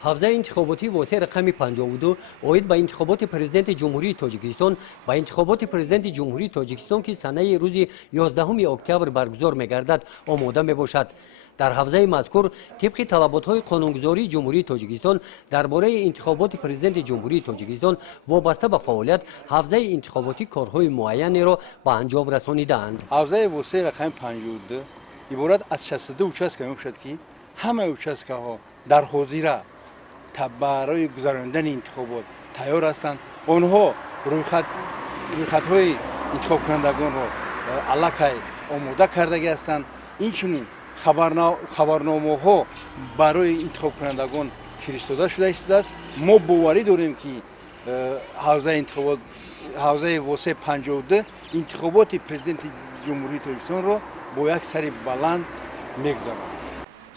حوزه انتخاباتی واسع رقم 52 اوید به انتخابات پرزیدنت جمهوری تاجیکستان با انتخابات پرزیدنت جمهوری تاجیکستان که سنه روز 11 اکتبر برگزار می‌گردد آماده میباشد. در حوزه مذکور طبق طلبات‌های قانونگذاری جمهوری تاجیکستان درباره انتخابات پرزیدنت جمهوری تاجیکستان وابسته به فعالیت حوزه انتخاباتی کارهای معینی را به انجام رسانیدند. حوزه واسع رقم 52 عبارت از 62 участка میباشد که همه участка ها در حاضره برای گذراندن انتخابات تیار هستند. آنها رویخط‌های انتخاب کنندگان را علاقه آماده کرده هستند. اینچنین خبرنامه‌ها برای انتخاب کنندگان فرستاده شده است. ما باوری داریم که حوزه واسع 52 انتخابات پرزیدنت جمهوری تاجیکستان را با یک سر بلند می‌گذراند.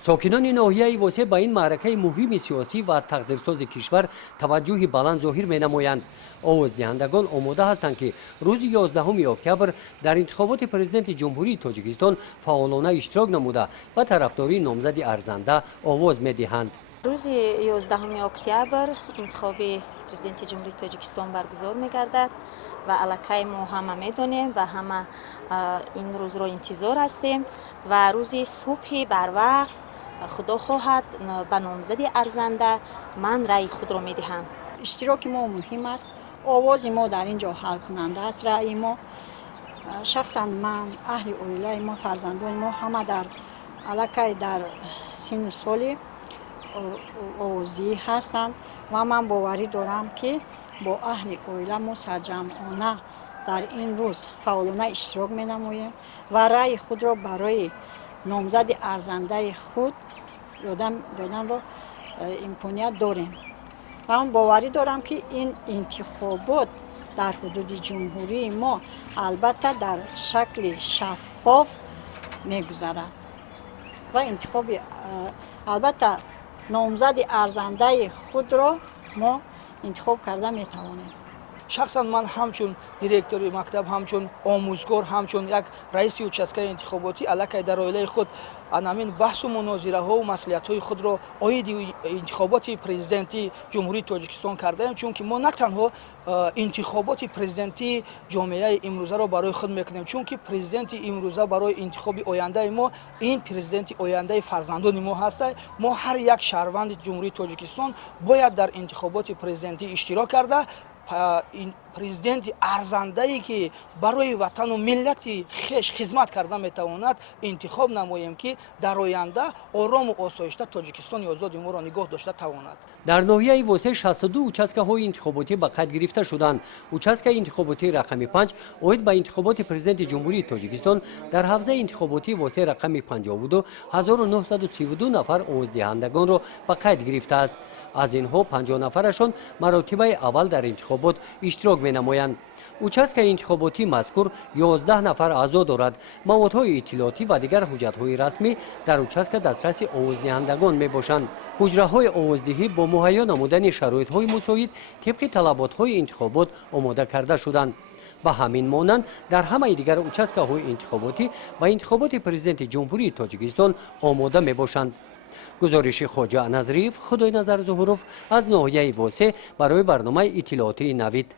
ساکنان ناحیه واسع به این معرکه مهم سیاسی و تقدیرساز کشور توجه بلند ظاهر می‌نمایند. آوازدهندگان آماده هستند که روز 11 اکتبر در انتخابات پرزیدنت جمهوری تاجیکستان فعالانه اشتراک نموده و طرفداری نامزد ارزنده آواز می‌دهند. روز 11 اکتبر انتخاب پرزیدنت جمهوری تاجیکستان برگزار می‌گردد و علاقه ما همه می‌دانیم و همه این روز را انتظار هستیم و روز صبح بر وقت خدا خواهد به نامزد ارزنده من رأی خود را می‌دهم. اشتراک ما مهم است. آواز ما در اینجا حل کننده است. رأی ما شخصا من اهل اویلای ما فرزندان ما همه در علاقه در سن و سال آوازی هستند و من باوری دارم که با اهل اویلا ما سرجمعانه در این روز فعالانه اشتراک می نماییم و رأی خود را برای نامزد ارزنده خود دادن را امکانیت داریم. من باوری دارم که این انتخابات در حدود جمهوری ما البته در شکل شفاف می‌گذرد و انتخاب البته نامزد ارزنده خود را ما انتخاب کرده می‌توانیم. شخصا من همچون دیرکتور مکتب، همچون آموزگار، همچون یک رئیس участка انتخاباتی علاقه در اویلای خود همین بحث و مناظره ها و مسئولیت های خود را عاید انتخابات پرزیدنتی جمهوری تاجیکستان کرده ایم، چون که ما نه تنها انتخابات پرزیدنتی جامعه امروزه را برای خود میکنیم، چون که پرزیدنت امروزه برای انتخاب آینده ما این پرزیدنت آینده فرزندان ما هست. ما هر یک شهروند جمهوری تاجیکستان باید در انتخابات پرزیدنتی اشتراک کرده این پرزیدنت ارزنده‌ای که برای وطن و ملت خویش خدمت کرده میتواند انتخاب نماییم که در آینده آرام و آسایشته تاجیکستان آزاد ما را نگاه داشته تواند. در ناحیه واسع 62 участка های انتخاباتی به قید گرفته شدند. участка انتخاباتی رقم 5 اوید به انتخابات پرزیدنت جمهوری تاجیکستان در حوزه انتخاباتی واسع رقم 52 1932 نفر آوازدهندگان را به قید گرفته است. از اینها 50 نفرشان مراتب اول در انتخابات اشتراک می‌نمایند. участка انتخاباتی مذکور 11 نفر اعضا دارد. موادهای اطلاعاتی و دیگر حجت‌های رسمی در участка دسترس آوازدهندگان میباشند. حجره‌های آوازدهی با مهیا نمودن شرایط‌های مساعد طبق طلبات‌های انتخابات آماده کرده شدند. و همین مانند در همه دیگر участкаهای انتخاباتی و انتخابات پرزیدنت جمهوری تاجیکستان آماده میباشند. گزارش خواجه نظریف خدای نظر ظهوروف از ناحیه واسع برای برنامه اطلاعاتی نوید.